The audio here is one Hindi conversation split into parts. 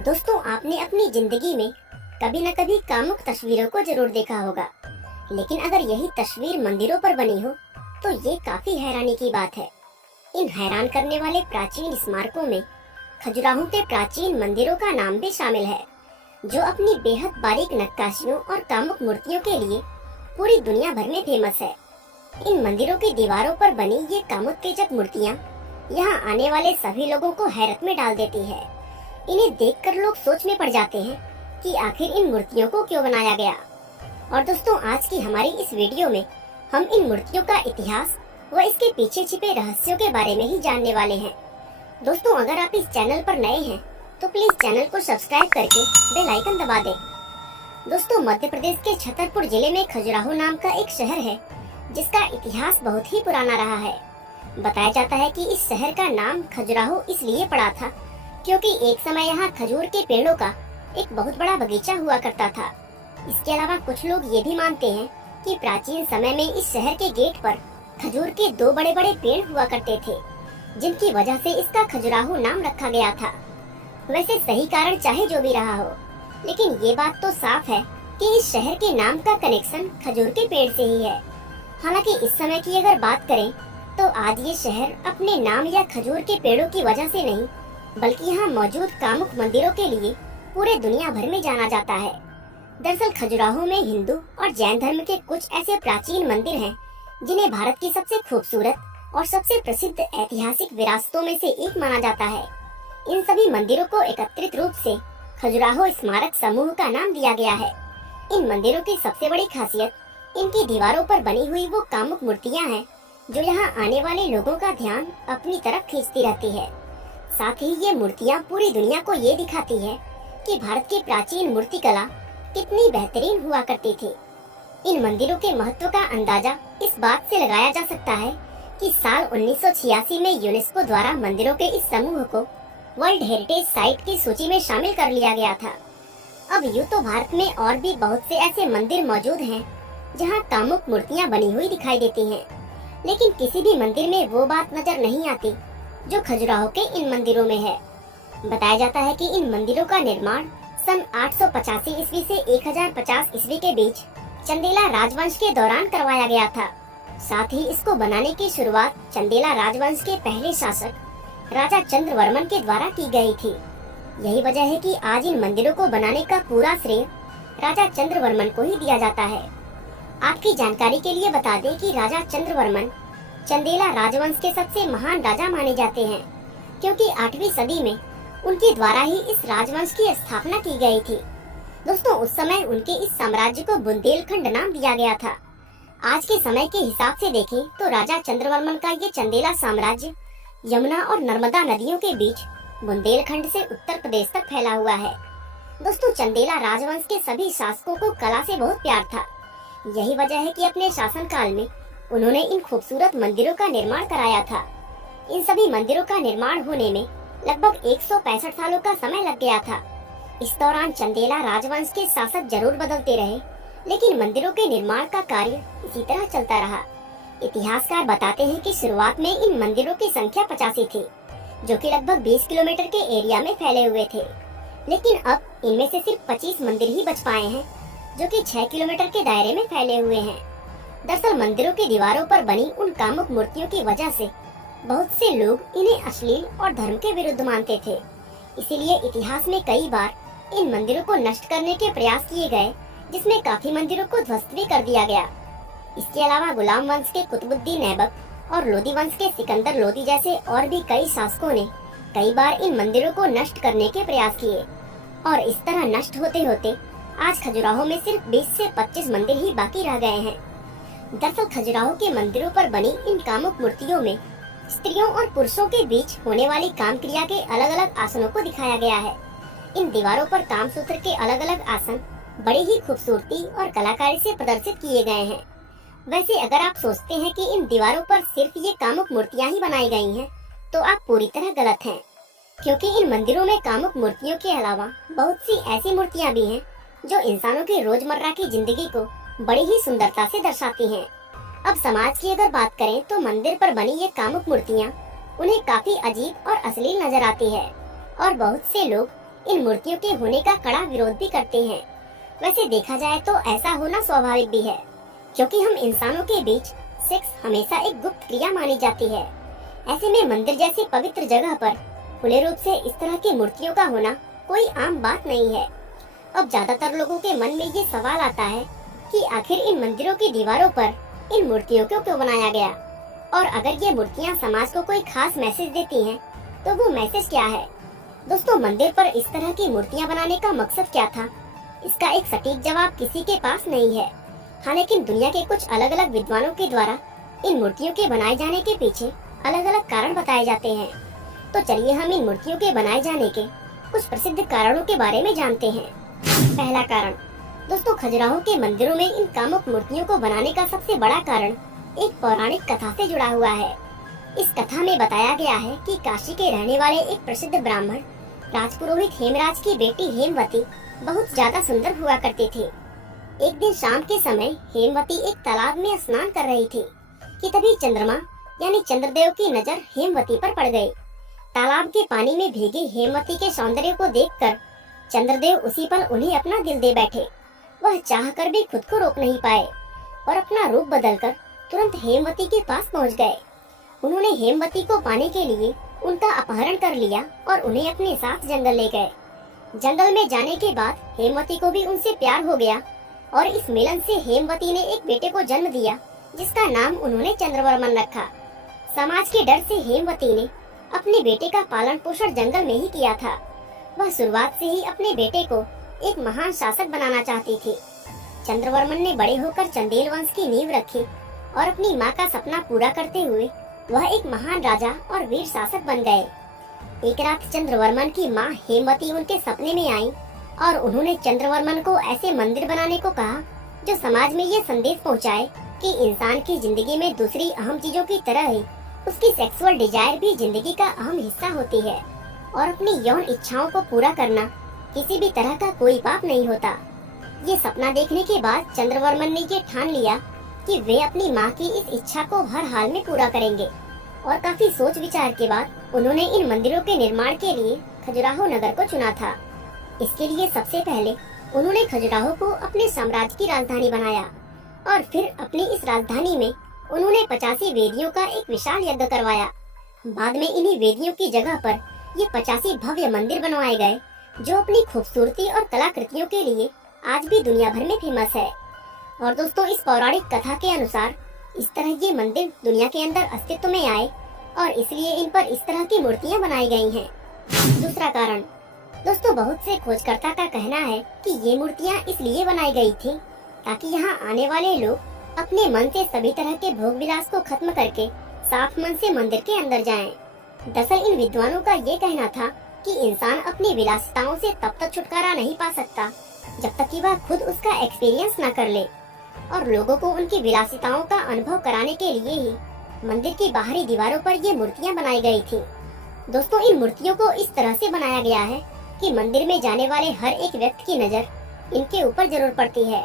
दोस्तों, आपने अपनी जिंदगी में कभी न कभी कामुक तस्वीरों को जरूर देखा होगा, लेकिन अगर यही तस्वीर मंदिरों पर बनी हो तो ये काफी हैरानी की बात है। इन हैरान करने वाले प्राचीन स्मारकों में खजुराहो के प्राचीन मंदिरों का नाम भी शामिल है, जो अपनी बेहद बारीक नक्काशियों और कामुक मूर्तियों के लिए पूरी दुनिया भर में फेमस है। इन मंदिरों की दीवारों पर बनी ये कामोत्तेजक मूर्तियाँ यहाँ आने वाले सभी लोगों को हैरत में डाल देती है। इन्हें देखकर लोग सोच में पड़ जाते हैं कि आखिर इन मूर्तियों को क्यों बनाया गया। और दोस्तों, आज की हमारी इस वीडियो में हम इन मूर्तियों का इतिहास व इसके पीछे छिपे रहस्यों के बारे में ही जानने वाले हैं। दोस्तों, अगर आप इस चैनल पर नए हैं तो प्लीज चैनल को सब्सक्राइब करके बेल आइकन दबा दें। दोस्तों, मध्य प्रदेश के छतरपुर जिले में खजुराहो नाम का एक शहर है, जिसका इतिहास बहुत ही पुराना रहा है। बताया जाता है कि इस शहर का नाम खजुराहो इसलिए पड़ा था क्योंकि एक समय यहाँ खजूर के पेड़ों का एक बहुत बड़ा बगीचा हुआ करता था। इसके अलावा कुछ लोग ये भी मानते हैं कि प्राचीन समय में इस शहर के गेट पर खजूर के दो बड़े बड़े पेड़ हुआ करते थे, जिनकी वजह से इसका खजुराहो नाम रखा गया था। वैसे सही कारण चाहे जो भी रहा हो, लेकिन ये बात तो साफ है कि इस शहर के नाम का कनेक्शन खजूर के पेड़ से ही है। हालांकि इस समय की अगर बात करें तो आज ये शहर अपने नाम या खजूर के पेड़ों की वजह से नहीं, बल्कि यहाँ मौजूद कामुक मंदिरों के लिए पूरे दुनिया भर में जाना जाता है। दरअसल खजुराहो में हिंदू और जैन धर्म के कुछ ऐसे प्राचीन मंदिर हैं, जिन्हें भारत की सबसे खूबसूरत और सबसे प्रसिद्ध ऐतिहासिक विरासतों में से एक माना जाता है। इन सभी मंदिरों को एकत्रित रूप से खजुराहो स्मारक समूह का नाम दिया गया है। इन मंदिरों की सबसे बड़ी खासियत इनकी दीवारों पर बनी हुई वो कामुक मूर्तियाँ हैं, जो यहाँ आने वाले लोगों का ध्यान अपनी तरफ खींचती रहती है। साथ ही ये मूर्तियाँ पूरी दुनिया को ये दिखाती है कि भारत की प्राचीन मूर्ति कला कितनी बेहतरीन हुआ करती थी। इन मंदिरों के महत्व का अंदाजा इस बात से लगाया जा सकता है कि साल 1986 में यूनेस्को द्वारा मंदिरों के इस समूह को वर्ल्ड हेरिटेज साइट की सूची में शामिल कर लिया गया था। अब यूँ तो भारत में और भी बहुत से ऐसे मंदिर मौजूद हैं जहाँ कामुक मूर्तियाँ बनी हुई दिखाई देती हैं, लेकिन किसी भी मंदिर में वो बात नजर नहीं आती जो खजुराहो के इन मंदिरों में है। बताया जाता है कि इन मंदिरों का निर्माण सन 885 ईस्वी से 1050 ईस्वी के बीच चंदेला राजवंश के दौरान करवाया गया था। साथ ही इसको बनाने की शुरुआत चंदेला राजवंश के पहले शासक राजा चंद्रवर्मन के द्वारा की गई थी। यही वजह है कि आज इन मंदिरों को बनाने का पूरा श्रेय राजा चंद्रवर्मन को ही दिया जाता है। आपकी जानकारी के लिए बता दें कि राजा चंद्रवर्मन चंदेला राजवंश के सबसे महान राजा माने जाते हैं, क्योंकि 8वीं सदी में उनके द्वारा ही इस राजवंश की स्थापना की गई थी। दोस्तों, उस समय उनके इस साम्राज्य को बुंदेलखंड नाम दिया गया था। आज के समय के हिसाब से देखें तो राजा चंद्रवर्मन का ये चंदेला साम्राज्य यमुना और नर्मदा नदियों के बीच बुंदेलखंड से उत्तर प्रदेश तक फैला हुआ है। दोस्तों, चंदेला राजवंश के सभी शासकों को कला से बहुत प्यार था। यही वजह है कि अपने शासनकाल में उन्होंने इन खूबसूरत मंदिरों का निर्माण कराया था। इन सभी मंदिरों का निर्माण होने में लगभग 165 सालों का समय लग गया था। इस दौरान चंदेला राजवंश के शासक जरूर बदलते रहे, लेकिन मंदिरों के निर्माण का कार्य इसी तरह चलता रहा। इतिहासकार बताते हैं कि शुरुआत में इन मंदिरों की संख्या 85 थी, जो कि लगभग 20 किलोमीटर के एरिया में फैले हुए थे। लेकिन अब इनमें से सिर्फ 25 मंदिर ही बच पाए हैं, जो कि 6 किलोमीटर के दायरे में फैले हुए हैं। दरअसल मंदिरों की दीवारों पर बनी उन कामुक मूर्तियों की वजह से बहुत से लोग इन्हें अश्लील और धर्म के विरुद्ध मानते थे। इसीलिए इतिहास में कई बार इन मंदिरों को नष्ट करने के प्रयास किए गए, जिसमें काफी मंदिरों को ध्वस्त भी कर दिया गया। इसके अलावा गुलाम वंश के कुतुबुद्दीन ऐबक और लोदी वंश के सिकंदर लोदी जैसे और भी कई शासकों ने कई बार इन मंदिरों को नष्ट करने के प्रयास किए, और इस तरह नष्ट होते होते आज खजुराहो में सिर्फ 20 से 25 मंदिर ही बाकी रह गए हैं। दरअसल खजुराहो के मंदिरों पर बनी इन कामुक मूर्तियों में स्त्रियों और पुरुषों के बीच होने वाली काम क्रिया के अलग अलग आसनों को दिखाया गया है। इन दीवारों पर कामसूत्र के अलग अलग आसन बड़ी ही खूबसूरती और कलाकारी से प्रदर्शित किए गए हैं। वैसे अगर आप सोचते हैं कि इन दीवारों पर सिर्फ ये कामुक मूर्तियां ही बनाई गई हैं, तो आप पूरी तरह गलत हैं, क्योंकि इन मंदिरों में कामुक मूर्तियों के अलावा बहुत सी ऐसी मूर्तियां भी हैं जो इंसानों की रोजमर्रा की जिंदगी को बड़ी ही सुंदरता से दर्शाती हैं। अब समाज की अगर बात करें तो मंदिर पर बनी ये कामुक मूर्तियाँ उन्हें काफी अजीब और अश्लील नजर आती है, और बहुत से लोग इन मूर्तियों के होने का कड़ा विरोध भी करते हैं। वैसे देखा जाए तो ऐसा होना स्वाभाविक भी है, क्योंकि हम इंसानों के बीच सेक्स हमेशा एक गुप्त क्रिया मानी जाती है। ऐसे में मंदिर जैसी पवित्र जगह पर खुले रूप से इस तरह की मूर्तियों का होना कोई आम बात नहीं है। अब ज्यादातर लोगों के मन में ये सवाल आता है कि आखिर इन मंदिरों की दीवारों पर इन मूर्तियों को क्यों बनाया गया, और अगर ये मूर्तियाँ समाज को कोई खास मैसेज देती हैं, तो वो मैसेज क्या है। दोस्तों, मंदिर पर इस तरह की मूर्तियाँ बनाने का मकसद क्या था, इसका एक सटीक जवाब किसी के पास नहीं है। हाँ, लेकिन दुनिया के कुछ अलग अलग विद्वानों के द्वारा इन मूर्तियों के बनाए जाने के पीछे अलग अलग कारण बताए जाते हैं। तो चलिए हम इन मूर्तियों के बनाए जाने के कुछ प्रसिद्ध कारणों के बारे में जानते हैं। पहला कारण, दोस्तों, खजुराहो के मंदिरों में इन कामुक मूर्तियों को बनाने का सबसे बड़ा कारण एक पौराणिक कथा से जुड़ा हुआ है। इस कथा में बताया गया है कि काशी के रहने वाले एक प्रसिद्ध ब्राह्मण राजपुरोहित हेमराज की बेटी हेमवती बहुत ज्यादा सुंदर हुआ करती थी। एक दिन शाम के समय हेमवती एक तालाब में स्नान कर रही थी कि तभी चंद्रमा यानी चंद्रदेव की नजर हेमवती पर पड़ गई। तालाब के पानी में भीगी हेमवती के सौंदर्य को देखकर चंद्रदेव उसी पर उन्हें अपना दिल दे बैठे। वह चाहकर भी खुद को रोक नहीं पाए और अपना रूप बदलकर तुरंत हेमवती के पास पहुंच गए। उन्होंने हेमवती को पाने के लिए उनका अपहरण कर लिया और उन्हें अपने साथ जंगल ले गए। जंगल में जाने के बाद हेमवती को भी उनसे प्यार हो गया और इस मिलन से हेमवती ने एक बेटे को जन्म दिया, जिसका नाम उन्होंने चंद्रवर्मन रखा। समाज के डर से हेमवती ने अपने बेटे का पालन पोषण जंगल में ही किया था। वह शुरुआत से ही अपने बेटे को एक महान शासक बनाना चाहती थी। चंद्रवर्मन ने बड़े होकर चंदेल वंश की नींव रखी और अपनी मां का सपना पूरा करते हुए वह एक महान राजा और वीर शासक बन गए। एक रात चंद्रवर्मन की मां हेमवती उनके सपने में आई और उन्होंने चंद्रवर्मन को ऐसे मंदिर बनाने को कहा जो समाज में ये संदेश पहुंचाए कि इंसान की जिंदगी में दूसरी अहम चीजों की तरह ही उसकी सेक्सुअल डिजायर भी जिंदगी का अहम हिस्सा होती है और अपनी यौन इच्छाओं को पूरा करना किसी भी तरह का कोई पाप नहीं होता। ये सपना देखने के बाद चंद्रवर्मन ने ये ठान लिया कि वे अपनी माँ की इस इच्छा को हर हाल में पूरा करेंगे और काफी सोच विचार के बाद उन्होंने इन मंदिरों के निर्माण के लिए खजुराहो नगर को चुना था। इसके लिए सबसे पहले उन्होंने खजुराहो को अपने साम्राज्य की राजधानी बनाया और फिर अपनी इस राजधानी में उन्होंने 85 वेदियों का एक विशाल यज्ञ करवाया। बाद में इन्हीं वेदियों की जगह पर ये 85 भव्य मंदिर बनवाए गए, जो अपनी खूबसूरती और कलाकृतियों के लिए आज भी दुनिया भर में फेमस है। और दोस्तों, इस पौराणिक कथा के अनुसार इस तरह ये मंदिर दुनिया के अंदर अस्तित्व में आए और इसलिए इन पर इस तरह की मूर्तियां बनाई गई हैं। दूसरा कारण, दोस्तों, बहुत से खोजकर्ता का कहना है कि ये मूर्तियां इसलिए बनाई गई थी ताकि यहाँ आने वाले लोग अपने मन से सभी तरह के भोग विलास को खत्म करके साफ मन से मंदिर के अंदर जाएं। दरअसल इन विद्वानों का ये कहना था कि इंसान अपनी विलासिताओं से तब तक छुटकारा नहीं पा सकता जब तक कि वह खुद उसका एक्सपीरियंस न कर ले, और लोगों को उनकी विलासिताओं का अनुभव कराने के लिए ही मंदिर की बाहरी दीवारों पर ये मूर्तियां बनाई गई थी। दोस्तों, इन मूर्तियों को इस तरह से बनाया गया है कि मंदिर में जाने वाले हर एक व्यक्ति की नजर इनके ऊपर जरूर पड़ती है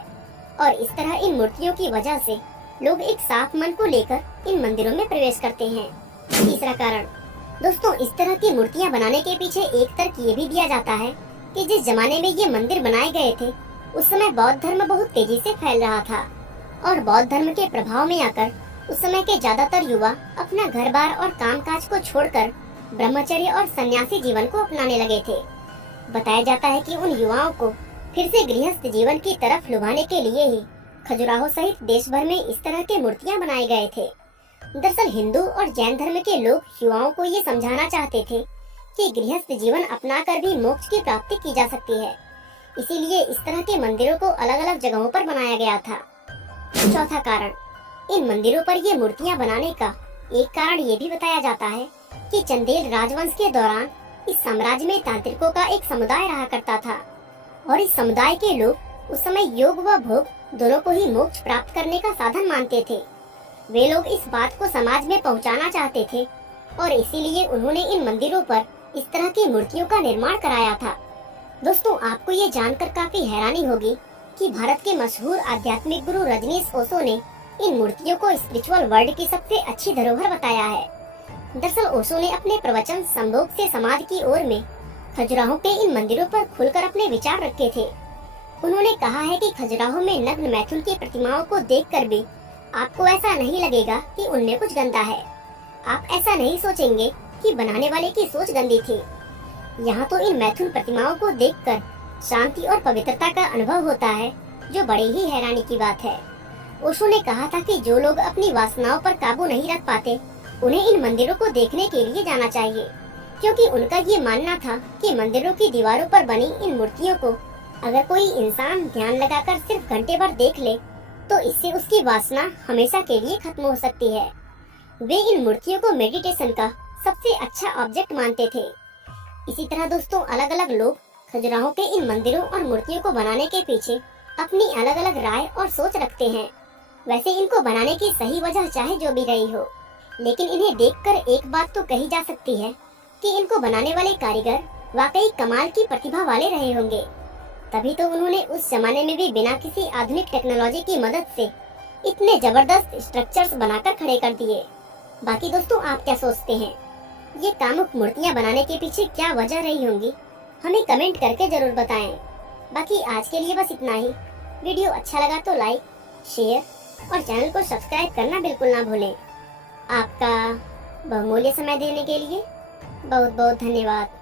और इस तरह इन मूर्तियों की वजह से लोग एक साफ मन को लेकर इन मंदिरों में प्रवेश करते हैं। तीसरा कारण, दोस्तों, इस तरह की मूर्तियां बनाने के पीछे एक तर्क ये भी दिया जाता है कि जिस जमाने में ये मंदिर बनाए गए थे उस समय बौद्ध धर्म बहुत तेजी से फैल रहा था और बौद्ध धर्म के प्रभाव में आकर उस समय के ज्यादातर युवा अपना घर बार और कामकाज को छोड़कर ब्रह्मचर्य और सन्यासी जीवन को अपनाने लगे थे। बताया जाता है कि उन युवाओं को फिर से गृहस्थ जीवन की तरफ लुभाने के लिए ही खजुराहो सहित देश भर में इस तरह के मूर्तियां बनाए गए थे। दरअसल हिंदू और जैन धर्म के लोग युवाओं को ये समझाना चाहते थे कि गृहस्थ जीवन अपनाकर भी मोक्ष की प्राप्ति की जा सकती है, इसीलिए इस तरह के मंदिरों को अलग अलग जगहों पर बनाया गया था। चौथा कारण, इन मंदिरों पर ये मूर्तियां बनाने का एक कारण ये भी बताया जाता है कि चंदेल राजवंश के दौरान इस साम्राज्य में तांत्रिकों का एक समुदाय रहा करता था और इस समुदाय के लोग उस समय योग व भोग दोनों को ही मोक्ष प्राप्त करने का साधन मानते थे। वे लोग इस बात को समाज में पहुंचाना चाहते थे और इसीलिए उन्होंने इन मंदिरों पर इस तरह की मूर्तियों का निर्माण कराया था। दोस्तों, आपको ये जानकर काफी हैरानी होगी कि भारत के मशहूर आध्यात्मिक गुरु रजनीश ओशो ने इन मूर्तियों को स्पिरिचुअल वर्ल्ड की सबसे अच्छी धरोहर बताया है। दरअसल ओशो ने अपने प्रवचन संभोग से समाज की ओर में खजुराहो के इन मंदिरों पर खुलकर अपने विचार रखे थे। उन्होंने कहा है कि खजुराहो में नग्न मैथुन की प्रतिमाओं को देखकर भी आपको ऐसा नहीं लगेगा कि उनमें कुछ गंदा है। आप ऐसा नहीं सोचेंगे कि बनाने वाले की सोच गंदी थी। यहाँ तो इन मैथुन प्रतिमाओं को देखकर शांति और पवित्रता का अनुभव होता है, जो बड़ी ही हैरानी की बात है। ओशो ने कहा था कि जो लोग अपनी वासनाओं पर काबू नहीं रख पाते, उन्हें इन मंदिरों को देखने के लिए जाना चाहिए, क्योंकि उनका ये मानना था कि मंदिरों की दीवारों पर बनी इन मूर्तियों को अगर कोई इंसान ध्यान लगाकर सिर्फ घंटे भर देख ले, तो इससे उसकी वासना हमेशा के लिए खत्म हो सकती है। वे इन मूर्तियों को मेडिटेशन का सबसे अच्छा ऑब्जेक्ट मानते थे। इसी तरह दोस्तों, अलग अलग लोग खजुराहो के इन मंदिरों और मूर्तियों को बनाने के पीछे अपनी अलग अलग राय और सोच रखते हैं। वैसे इनको बनाने की सही वजह चाहे जो भी रही हो, लेकिन इन्हें देखकर एक बात तो कही जा सकती है कि इनको बनाने वाले कारीगर वाकई कमाल की प्रतिभा वाले रहे होंगे। तभी तो उन्होंने उस जमाने में भी बिना किसी आधुनिक टेक्नोलॉजी की मदद से इतने जबरदस्त स्ट्रक्चर्स बनाकर खड़े कर दिए। बाकी दोस्तों, आप क्या सोचते हैं? ये कामुक मूर्तियां बनाने के पीछे क्या वजह रही होंगी? हमें कमेंट करके जरूर बताएं। बाकी आज के लिए बस इतना ही। वीडियो अच्छा लगा तो लाइक, शेयर और चैनल को सब्सक्राइब करना बिल्कुल ना भूलें। आपका बहुमूल्य समय देने के लिए बहुत बहुत धन्यवाद।